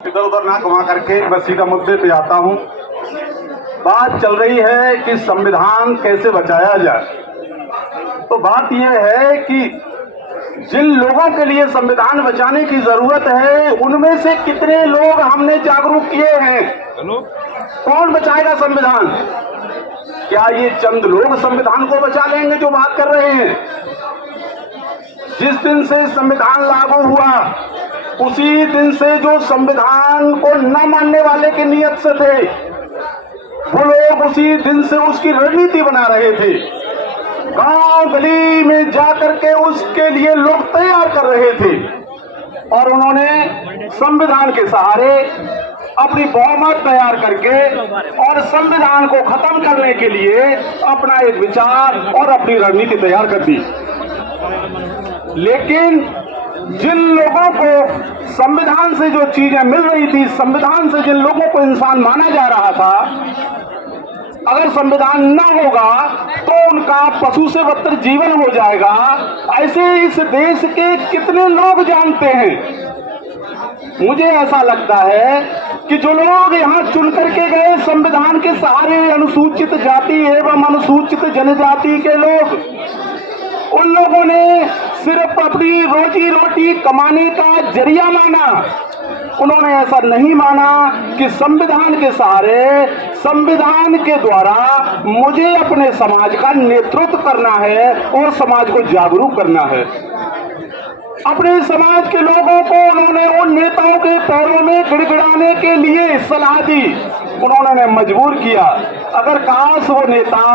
इधर उधर ना घुमा करके मैं सीधा मुद्दे पे आता हूँ। बात चल रही है कि संविधान कैसे बचाया जाए। तो बात यह है कि जिन लोगों के लिए संविधान बचाने की जरूरत है उनमें से कितने लोग हमने जागरूक किए हैं। कौन बचाएगा संविधान? क्या ये चंद लोग संविधान को बचा लेंगे जो बात कर रहे हैं? जिस दिन से संविधान लागू हुआ उसी दिन से जो संविधान को न मानने वाले की नीयत से थे वो लोग उसी दिन से उसकी रणनीति बना रहे थे। गांव गली में जाकर के उसके लिए लोग तैयार कर रहे थे और उन्होंने संविधान के सहारे अपनी बहुमत तैयार करके और संविधान को खत्म करने के लिए अपना एक विचार और अपनी रणनीति तैयार कर दी। लेकिन जिन लोगों को संविधान से जो चीजें मिल रही थी, संविधान से जिन लोगों को इंसान माना जा रहा था, अगर संविधान न होगा तो उनका पशु से बदतर जीवन हो जाएगा। ऐसे इस देश के कितने लोग जानते हैं। मुझे ऐसा लगता है कि जो लोग यहाँ चुन करके गए संविधान के सहारे, अनुसूचित जाति एवं अनुसूचित जनजाति के लोग, उन लोगों ने सिर्फ अपनी रोजी रोटी कमाने का जरिया माना। उन्होंने ऐसा नहीं माना कि संविधान के सहारे, संविधान के द्वारा मुझे अपने समाज का नेतृत्व करना है और समाज को जागरूक करना है। अपने समाज के लोगों को उन्होंने उन नेताओं के पैरों में गिड़गिड़ाने के लिए सलाह दी, उन्होंने मजबूर किया। अगर काश वो नेता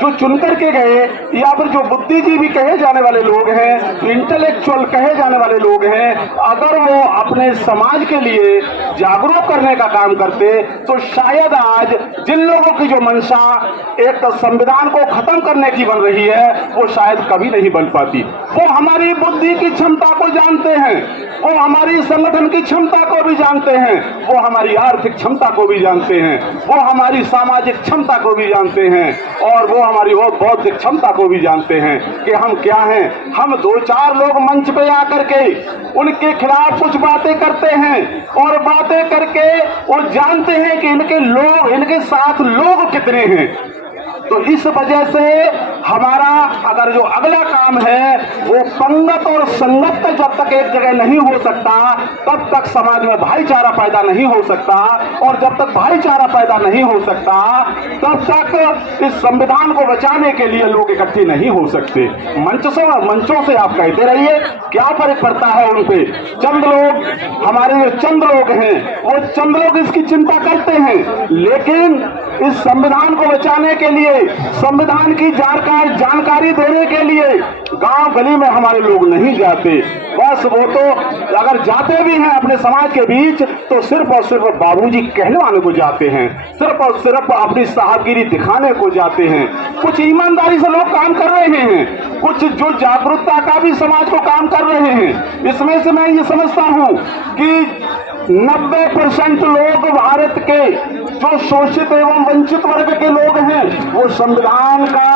जो चुन करके गए या फिर जो बुद्धिजीवी कहे जाने वाले लोग हैं, इंटेलेक्चुअल कहे जाने वाले लोग हैं, अगर वो अपने समाज के लिए जागरूक करने का काम करते तो शायद आज जिन लोगों की जो मंशा एक संविधान को खत्म करने की बन रही है वो शायद कभी नहीं बन पाती। वो हमारी बुद्धि की क्षमता को जानते हैं, वो हमारी संगठन की क्षमता को भी जानते हैं, वो हमारी आर्थिक क्षमता को भी जानते हैं, वो हमारी सामाजिक क्षमता को भी जानते हैं और वो हमारी वो बौद्धिक क्षमता को भी जानते हैं कि हम क्या हैं। हम दो चार लोग मंच पे आकर के उनके खिलाफ कुछ बातें करते हैं और बातें करके वो जानते हैं कि इनके साथ लोग कितने हैं। तो इस वजह से हमारा अगर जो अगला काम है वो पंगत और संगत जब तक एक जगह नहीं हो सकता तब तक समाज में भाईचारा पैदा नहीं हो सकता, और जब तक भाईचारा पैदा नहीं हो सकता तब तक इस संविधान को बचाने के लिए लोग इकट्ठे नहीं हो सकते। मंचों से आप कहते रहिए, क्या फर्क पड़ता है उन पे? चंद लोग, हमारे जो चंद लोग हैं वो चंद लोग इसकी चिंता करते हैं, लेकिन इस संविधान को बचाने के लिए, संविधान की जानकारी देने के लिए गांव गली में हमारे लोग नहीं जाते। बस वो तो अगर जाते भी हैं अपने समाज के बीच तो सिर्फ और सिर्फ बाबूजी कहलवाने को जाते हैं, सिर्फ और सिर्फ अपनी साहबगिरी दिखाने को जाते हैं। कुछ ईमानदारी से लोग काम कर रहे हैं, कुछ जो जागरूकता का भी समाज को काम कर रहे हैं। इसमें से मैं ये समझता हूं कि 90% लोग भारत के जो शोषित एवं वंचित वर्ग के लोग हैं वो संविधान का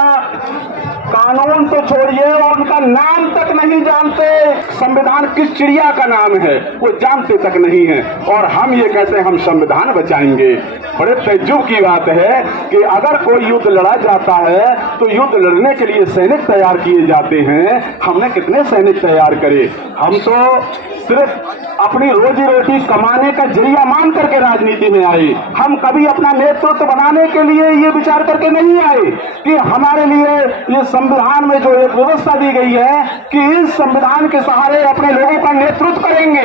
कानून तो छोड़िए, उनका नाम तक नहीं जानते। संविधान किस चिड़िया का नाम है वो जानते तक नहीं है, और हम ये कहते हैं हम संविधान बचाएंगे। बड़े तज्जुब की बात है कि अगर कोई युद्ध लड़ा जाता है तो युद्ध लड़ने के लिए सैनिक तैयार किए जाते हैं। हमने कितने सैनिक तैयार करे? हम तो सिर्फ अपनी रोजी रोटी कमाने का जरिया मान करके राजनीति में आए। हम कभी अपना नेतृत्व बनाने के लिए ये विचार करके नहीं आए कि हमारे लिए ये संविधान में जो एक व्यवस्था दी गई है कि इस संविधान के सहारे अपने लोगों का नेतृत्व करेंगे,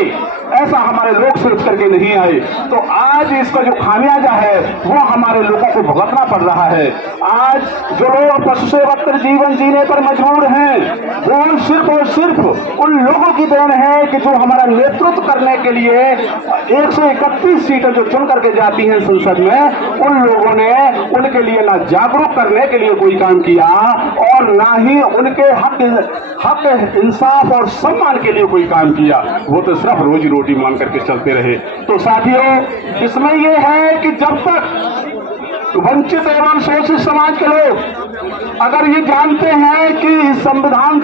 ऐसा हमारे लोग सोच करके नहीं आए। तो आज इसका जो खामियाजा है वो हमारे लोगों को भुगतना पड़ रहा है। आज जो लोग पशु से बदतर जीवन जीने पर मजबूर हैं वो सिर्फ और सिर्फ उन लोगों की देन है कि जो हमारा नेतृत्व करने के लिए 131 सीटें जो चुन करके जाती हैं संसद में, उन लोगों ने उनके लिए ना जागरूक करने के लिए कोई काम किया और ना ही उनके हक इंसाफ और सम्मान के लिए कोई काम किया। वो तो सिर्फ रोजी रोटी मान करके चलते रहे। तो साथियों, इसमें यह है कि जब तक वंचित एवं शोषित समाज के लोग अगर ये जानते हैं कि संविधान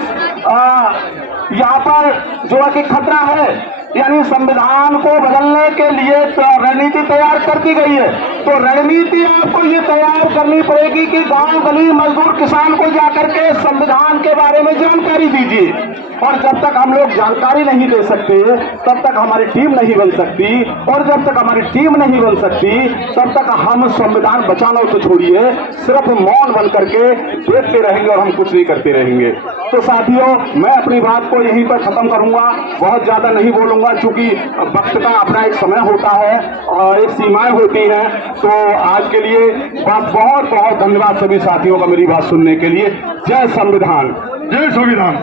यहाँ पर जो है कि खतरा है, यानी संविधान को बदलने के लिए रणनीति तैयार कर दी गई है, तो रणनीति आपको ये तैयार करनी पड़ेगी कि गांव गली मजदूर किसान को जाकर के संविधान के बारे में जानकारी दीजिए। और जब तक हम लोग जानकारी नहीं दे सकते तब तक हमारी टीम नहीं बन सकती, और जब तक हमारी टीम नहीं बन सकती तब तक हम संविधान बचाना तो छोड़िए, सिर्फ मौन बन करके देखते रहेंगे और हम कुछ नहीं करते रहेंगे। तो साथियों, मैं अपनी बात को यहीं पर खत्म करूंगा, बहुत ज्यादा नहीं बोलूंगा, क्योंकि वक्त का अपना एक समय होता है और एक सीमाएं होती हैं। तो आज के लिए बस बहुत बहुत धन्यवाद सभी साथियों का मेरी बात सुनने के लिए। जय संविधान, जय संविधान।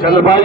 चलो भाई।